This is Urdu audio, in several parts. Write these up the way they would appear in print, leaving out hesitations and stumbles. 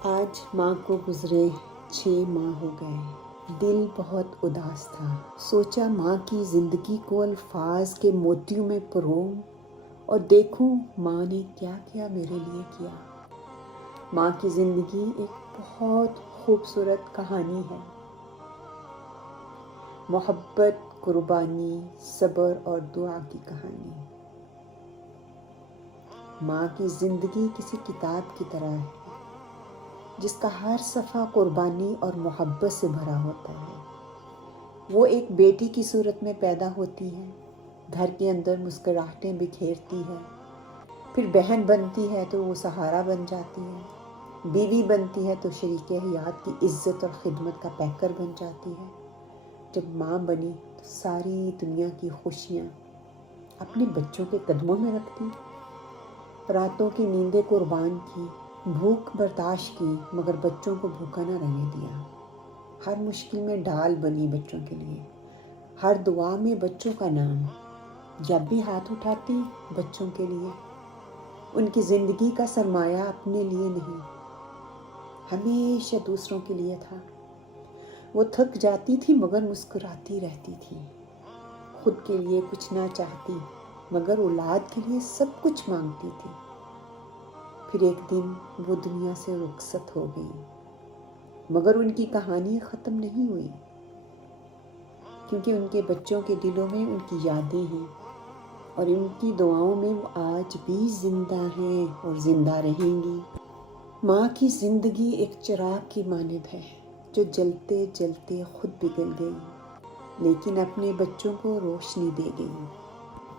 آج ماں کو گزرے 6 ماہ ہو گئے۔ دل بہت اداس تھا۔ سوچا ماں کی زندگی کو الفاظ کے موتیوں میں پروؤں اور دیکھوں ماں نے کیا کیا میرے لیے کیا۔ ماں کی زندگی ایک بہت خوبصورت کہانی ہے۔ محبت، قربانی، صبر اور دعا کی کہانی۔ ماں کی زندگی کسی کتاب کی طرح ہے جس کا ہر صفحہ قربانی اور محبت سے بھرا ہوتا ہے۔ وہ ایک بیٹی کی صورت میں پیدا ہوتی ہے، گھر کے اندر مسکراہٹیں بکھیرتی ہے، پھر بہن بنتی ہے تو وہ سہارا بن جاتی ہے، بیوی بنتی ہے تو شریک حیات کی عزت اور خدمت کا پیکر بن جاتی ہے۔ جب ماں بنی تو ساری دنیا کی خوشیاں اپنے بچوں کے قدموں میں رکھتی، راتوں کی نیندیں قربان کی، بھوک برداشت کی مگر بچوں کو بھوکا نہ رہنے دیا۔ ہر مشکل میں ڈھال بنی بچوں کے لیے، ہر دعا میں بچوں کا نام، جب بھی ہاتھ اٹھاتی بچوں کے لیے۔ ان کی زندگی کا سرمایہ اپنے لیے نہیں، ہمیشہ دوسروں کے لیے تھا۔ وہ تھک جاتی تھی مگر مسکراتی رہتی تھی، خود کے لیے کچھ نہ چاہتی مگر اولاد کے لیے سب کچھ مانگتی تھی۔ پھر ایک دن وہ دنیا سے رخصت ہو گئی، مگر ان کی کہانی ختم نہیں ہوئی، کیونکہ ان کے بچوں کے دلوں میں ان کی یادیں ہیں اور ان کی دعاؤں میں وہ آج بھی زندہ ہیں اور زندہ رہیں گی۔ ماں کی زندگی ایک چراغ کی مانند ہے جو جلتے جلتے خود پگھل گئی لیکن اپنے بچوں کو روشنی دے گئی۔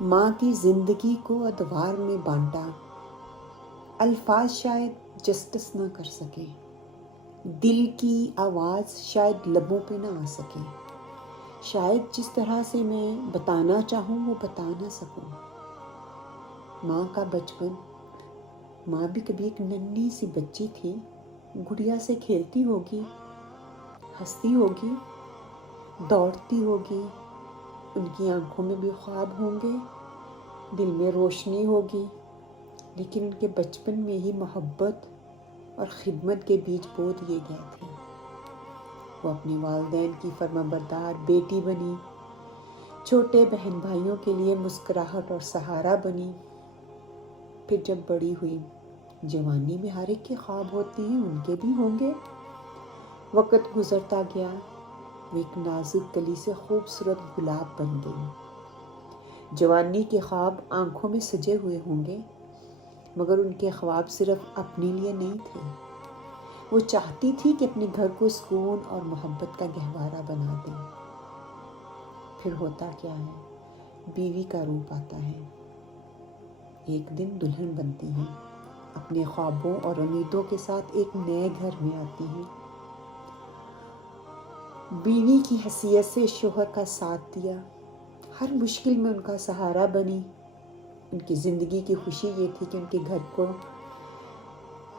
ماں کی زندگی کو ادوار میں بانٹا، الفاظ شاید جسٹس نہ کر سکیں، دل کی آواز شاید لبوں پہ نہ آ سکے، شاید جس طرح سے میں بتانا چاہوں وہ بتا نہ سکوں۔ ماں کا بچپن، ماں بھی کبھی ایک ننھی سی بچی تھی، گڑیا سے کھیلتی ہوگی، ہنستی ہوگی، دوڑتی ہوگی، ان کی آنکھوں میں بھی خواب ہوں گے، دل میں روشنی ہوگی، لیکن ان کے بچپن میں ہی محبت اور خدمت کے بیج بو دیے گئے تھے۔ وہ اپنے والدین کی فرمانبردار بیٹی بنی، چھوٹے بہن بھائیوں کے لیے مسکراہٹ اور سہارا بنی۔ پھر جب بڑی ہوئی، جوانی میں ہر ایک کے خواب ہوتے ہیں، ان کے بھی ہوں گے۔ وقت گزرتا گیا، وہ ایک نازک کلی سے خوبصورت گلاب بن گئی۔ جوانی کے خواب آنکھوں میں سجے ہوئے ہوں گے مگر ان کے خواب صرف اپنے لیے نہیں تھے۔ وہ چاہتی تھی کہ اپنے گھر کو سکون اور محبت کا گہوارہ بنا دیں۔ پھر ہوتا کیا ہے، بیوی کا روپ آتا ہے، ایک دن دلہن بنتی ہیں، اپنے خوابوں اور امیدوں کے ساتھ ایک نئے گھر میں آتی ہیں۔ بیوی کی حیثیت سے شوہر کا ساتھ دیا، ہر مشکل میں ان کا سہارا بنی۔ ان کی زندگی کی خوشی یہ تھی کہ ان کے گھر کو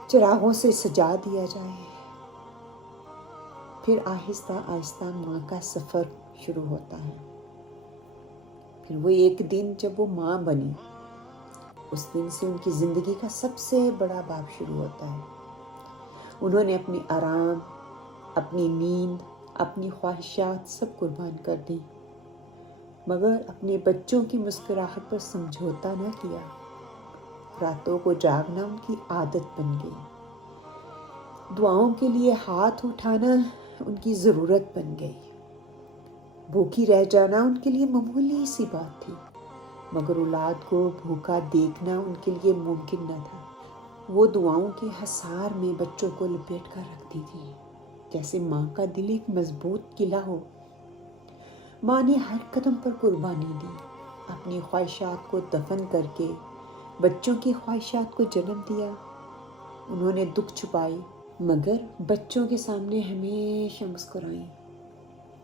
چراغوں سے سجا دیا جائے۔ پھر آہستہ آہستہ ماں کا سفر شروع ہوتا ہے۔ پھر وہ ایک دن جب وہ ماں بنی، اس دن سے ان کی زندگی کا سب سے بڑا باب شروع ہوتا ہے۔ انہوں نے اپنی آرام، اپنی نیند، اپنی خواہشات سب قربان کر دی مگر اپنے بچوں کی مسکراہٹ پر سمجھوتا نہ کیا۔ راتوں کو جاگنا ان کی عادت بن گئی، دعاؤں کے لیے ہاتھ اٹھانا ان کی ضرورت بن گئی، بھوکی رہ جانا ان کے لیے معمولی سی بات تھی مگر اولاد کو بھوکا دیکھنا ان کے لیے ممکن نہ تھا۔ وہ دعاؤں کے حصار میں بچوں کو لپیٹ کر رکھتی تھی جیسے ماں کا دل ایک مضبوط قلعہ ہو۔ ماں نے ہر قدم پر قربانی دی، اپنی خواہشات کو دفن کر کے بچوں کی خواہشات کو جنم دیا۔ انہوں نے دکھ چھپائے مگر بچوں کے سامنے ہمیشہ مسکرائیں۔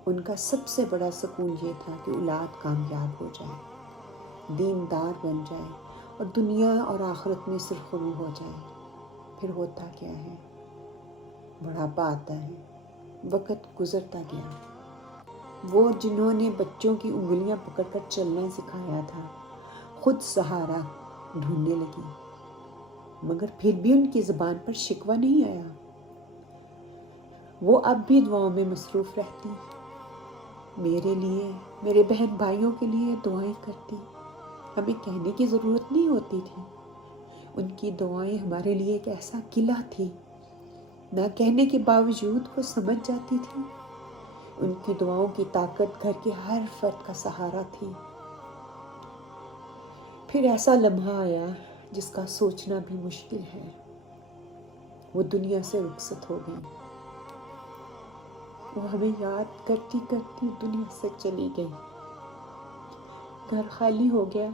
ان کا سب سے بڑا سکون یہ تھا کہ اولاد کامیاب ہو جائے، دیندار بن جائے اور دنیا اور آخرت میں سرخرو ہو جائے۔ پھر ہوتا کیا ہے، بڑھاپا آتا ہے، وقت گزرتا گیا۔ وہ جنہوں نے بچوں کی انگلیاں پکڑ کر چلنا سکھایا تھا، خود سہارا ڈھونڈنے لگی مگر پھر بھی ان کی زبان پر شکوہ نہیں آیا۔ وہ اب بھی دعاؤں میں مصروف رہتی، میرے لیے، میرے بہن بھائیوں کے لیے دعائیں کرتی۔ ہمیں کہنے کی ضرورت نہیں ہوتی تھی، ان کی دعائیں ہمارے لیے ایک ایسا قلعہ تھی، نہ کہنے کے باوجود وہ سمجھ جاتی تھی۔ ان کی دعاؤں کی طاقت گھر کے ہر فرد کا سہارا تھی۔ پھر ایسا لمحہ آیا جس کا سوچنا بھی مشکل ہے، وہ دنیا سے رخصت ہو گئی، وہ ہمیں یاد کرتی کرتی دنیا سے چلی گئی۔ گھر خالی ہو گیا،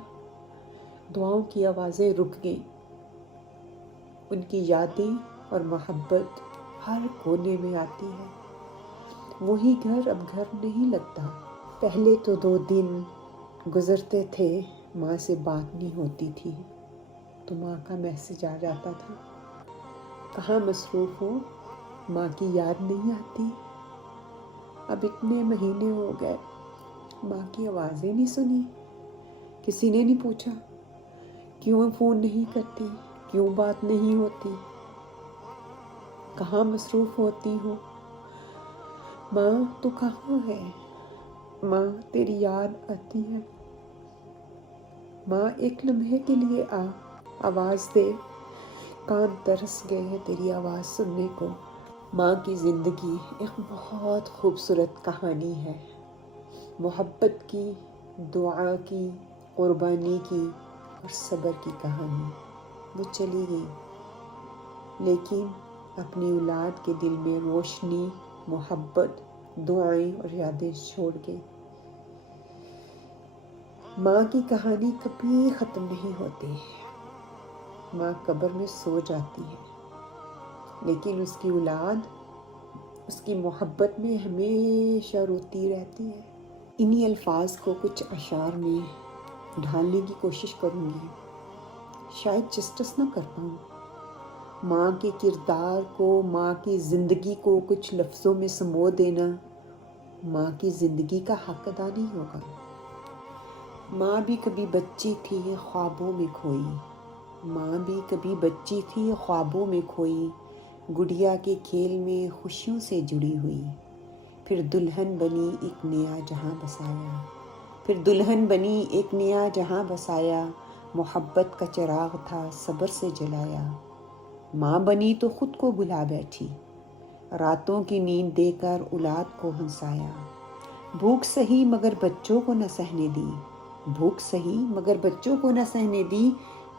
دعاؤں کی آوازیں رک گئیں، ان کی یادیں اور محبت ہر کونے میں آتی ہے۔ وہی گھر اب گھر نہیں لگتا۔ پہلے تو 2 دن گزرتے تھے ماں سے بات نہیں ہوتی تھی تو ماں کا میسج آ جاتا تھا، کہاں مصروف ہو، ماں کی یاد نہیں آتی؟ اب اتنے مہینے ہو گئے، ماں کی آوازیں نہیں سنی، کسی نے نہیں پوچھا کیوں فون نہیں کرتی، کیوں بات نہیں ہوتی، کہاں مصروف ہوتی ہو؟ ماں تو کہاں ہے؟ ماں تیری یاد آتی ہے؟ ماں ایک لمحے کے لیے آواز دے، کان ترس گئے ہیں تیری آواز سننے کو۔ ماں کی زندگی ایک بہت خوبصورت کہانی ہے، محبت کی، دعا کی، قربانی کی اور صبر کی کہانی۔ وہ چلی گئی لیکن اپنی اولاد کے دل میں روشنی، محبت، دعائیں اور یادیں چھوڑ گئی۔ ماں کی کہانی کبھی ختم نہیں ہوتی۔ ماں قبر میں سو جاتی ہے لیکن اس کی اولاد اس کی محبت میں ہمیشہ روتی رہتی ہے۔ انہی الفاظ کو کچھ اشعار میں ڈھالنے کی کوشش کروں گی، شاید جسٹس نہ کر پاؤں۔ ماں کے کردار کو، ماں کی زندگی کو کچھ لفظوں میں سمو دینا ماں کی زندگی کا حق ادا نہیں ہوگا۔ ماں بھی کبھی بچی تھی خوابوں میں کھوئی، ماں بھی کبھی بچی تھی خوابوں میں کھوئی، گڑیا کے کھیل میں خوشیوں سے جڑی ہوئی، پھر دلہن بنی ایک نیا جہاں بسایا، پھر دلہن بنی ایک نیا جہاں بسایا، محبت کا چراغ تھا صبر سے جلایا، ماں بنی تو خود کو بھلا بیٹھی، راتوں کی نیند دے کر اولاد کو ہنسایا، بھوک سہی مگر بچوں کو نہ سہنے دی، بھوک سہی مگر بچوں کو نہ سہنے دی،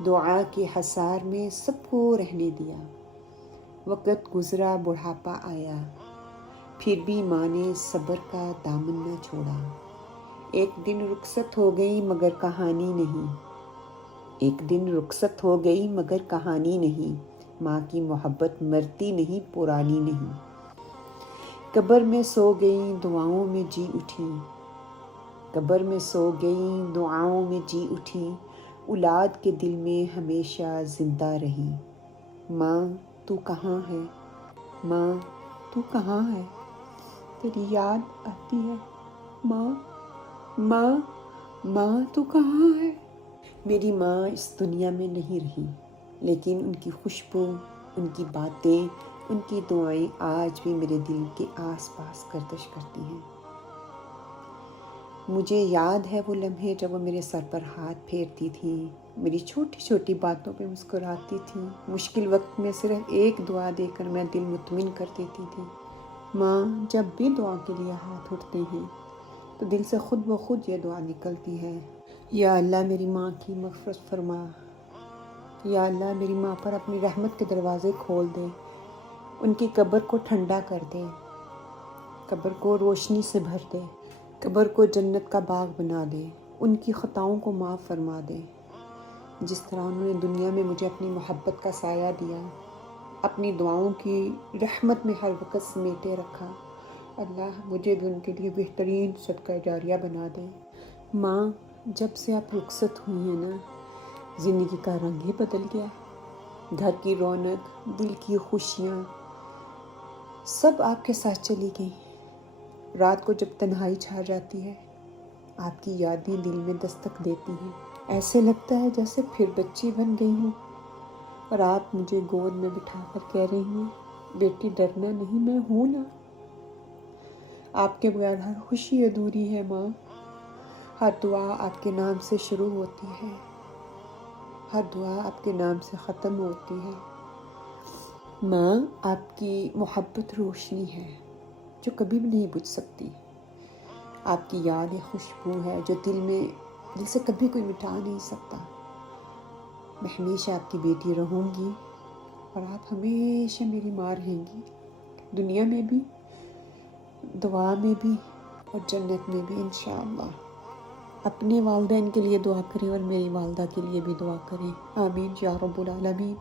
دعا کے حصار میں سب کو رہنے دیا، وقت گزرا بڑھاپا آیا، پھر بھی ماں نے صبر کا دامن نہ چھوڑا، ایک دن رخصت ہو گئی مگر کہانی نہیں، ایک دن رخصت ہو گئی مگر کہانی نہیں، ماں کی محبت مرتی نہیں پرانی نہیں، قبر میں سو گئی دعاؤں میں جی اٹھی، قبر میں سو گئی دعاؤں میں جی اٹھی، اولاد کے دل میں ہمیشہ زندہ رہی، ماں تو کہاں ہے، ماں تو کہاں ہے، تیری یاد آتی ہے، ماں، ماں، ماں تو کہاں ہے؟ میری ماں اس دنیا میں نہیں رہی لیکن ان کی خوشبو، ان کی باتیں، ان کی دعائیں آج بھی میرے دل کے آس پاس گردش کرتی ہیں۔ مجھے یاد ہے وہ لمحے جب وہ میرے سر پر ہاتھ پھیرتی تھیں، میری چھوٹی چھوٹی باتوں پہ مسکراتی تھیں، مشکل وقت میں صرف ایک دعا دے کر میں دل مطمئن کر دیتی تھی۔ ماں جب بھی دعا کے لیے ہاتھ اٹھتے ہیں تو دل سے خود بخود یہ دعا نکلتی ہے، یا اللہ میری ماں کی مغفرت فرما، یا اللہ میری ماں پر اپنی رحمت کے دروازے کھول دے، ان کی قبر کو ٹھنڈا کر دے، قبر کو روشنی سے بھر دے، قبر کو جنت کا باغ بنا دے، ان کی خطاؤں کو معاف فرما دے، جس طرح انہوں نے دنیا میں مجھے اپنی محبت کا سایہ دیا، اپنی دعاؤں کی رحمت میں ہر وقت سمیٹے رکھا، اللہ مجھے بھی ان کے لیے بہترین صدقہ جاریہ بنا دے۔ ماں جب سے آپ رخصت ہوئی ہیں نا، زندگی کا رنگ ہی بدل گیا، گھر کی رونق، دل کی خوشیاں سب آپ کے ساتھ چلی گئیں۔ رات کو جب تنہائی چھا جاتی ہے، آپ کی یادیں دل میں دستک دیتی ہیں، ایسے لگتا ہے جیسے پھر بچی بن گئی ہوں اور آپ مجھے گود میں بٹھا کر کہہ رہی ہیں بیٹی ڈرنا نہیں، میں ہوں نا، آپ کے بغیر ہر خوشی ادھوری ہے ماں، ہر دعا آپ کے نام سے شروع ہوتی ہے، ہر دعا آپ کے نام سے ختم ہوتی ہے۔ ماں، آپ کی محبت روشنی ہے جو کبھی بھی نہیں بجھ سکتی، آپ کی یاد ایک خوشبو ہے جو دل سے کبھی کوئی مٹا نہیں سکتا۔ میں ہمیشہ آپ کی بیٹی رہوں گی اور آپ ہمیشہ میری ماں رہیں گی، دنیا میں بھی، دعا میں بھی اور جنت میں بھی انشاءاللہ۔ اپنے والدین کے لیے دعا کریں اور میری والدہ کے لیے بھی دعا کریں، آمین یا رب العالمین۔